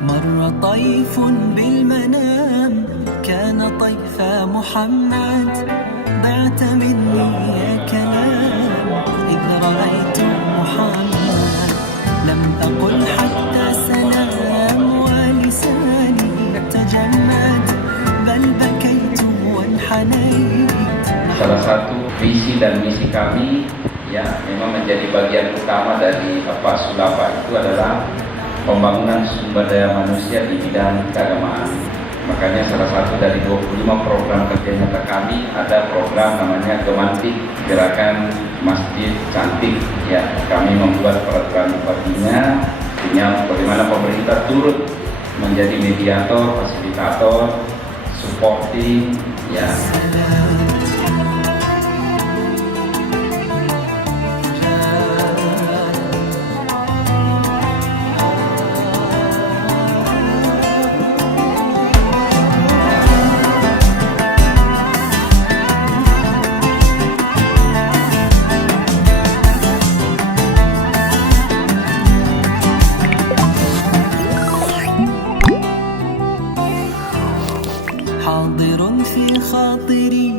مر طيف بالمنام كان طيف محمد ضعت مني يا كلام إذ رأيت محمد لم أقل حتى سلام ولساني تجمد بل بكيت وانحنيت. Salah satu visi dan misi kami ya memang menjadi bagian utama dari Bapak Sulapa itu adalah pembangunan sumber daya manusia di bidang keagamaan. Makanya salah satu dari 25 program kerja nyata kami ada program namanya Gemantik, Gerakan Masjid Cantik. Ya, kami membuat peraturan bupatinya, artinya bagaimana pemerintah turut menjadi mediator, fasilitator, supporting, ya. حاضر في خاطري